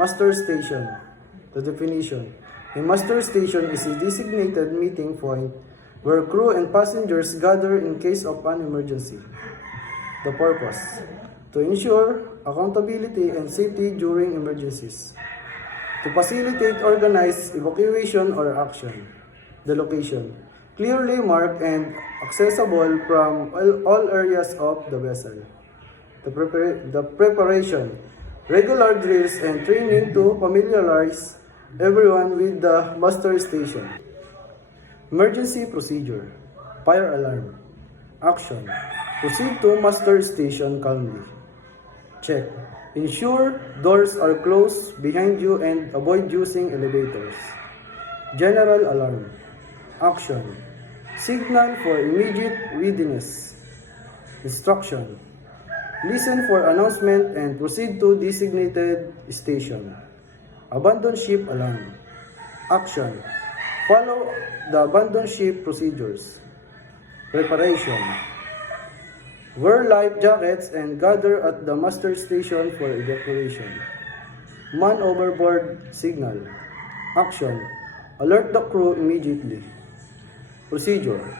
Muster station. The definition. A muster station is a designated meeting point where crew and passengers gather in case of an emergency. The purpose. To ensure accountability and safety during emergencies. To facilitate organized evacuation or action. The location. Clearly marked and accessible from all areas of the vessel. The preparation. Regular drills and training to familiarize everyone with the muster station. Emergency procedure. Fire alarm. Action. Proceed to muster station calmly. Check. Ensure doors are closed behind you and avoid using elevators. General alarm. Action. Signal for immediate readiness. Instruction. Listen for announcement and proceed to designated station. Abandon ship alarm. Action. Follow the abandon ship procedures. Preparation. Wear life jackets and gather at the muster station for evacuation. Man overboard signal. Action. Alert the crew immediately. Procedure.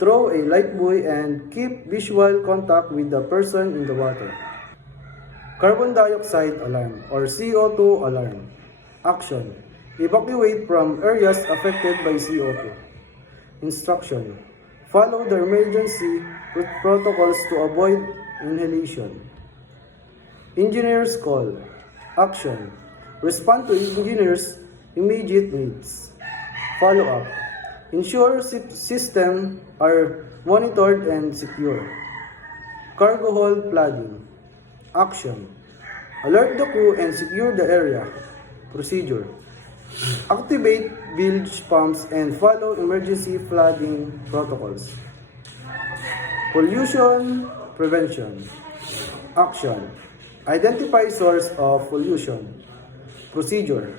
Throw a life buoy and keep visual contact with the person in the water. Carbon dioxide alarm or CO2 alarm. Action. Evacuate from areas affected by CO2. Instruction. Follow the emergency protocols to avoid inhalation. Engineer's call. Action. Respond to engineers' immediate needs. Follow up. Ensure systems are monitored and secure. Cargo hold flooding. Action. Alert the crew and secure the area. Procedure. Activate bilge pumps and follow emergency flooding protocols. Pollution prevention. Action. Identify source of pollution. Procedure.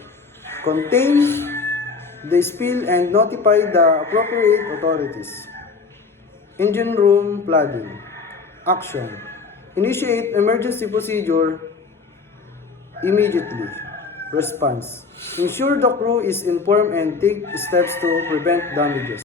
Contain the spill and notify the appropriate authorities. Engine room flooding. Action. Initiate emergency procedure immediately. Response. Ensure the crew is informed and take steps to prevent damages.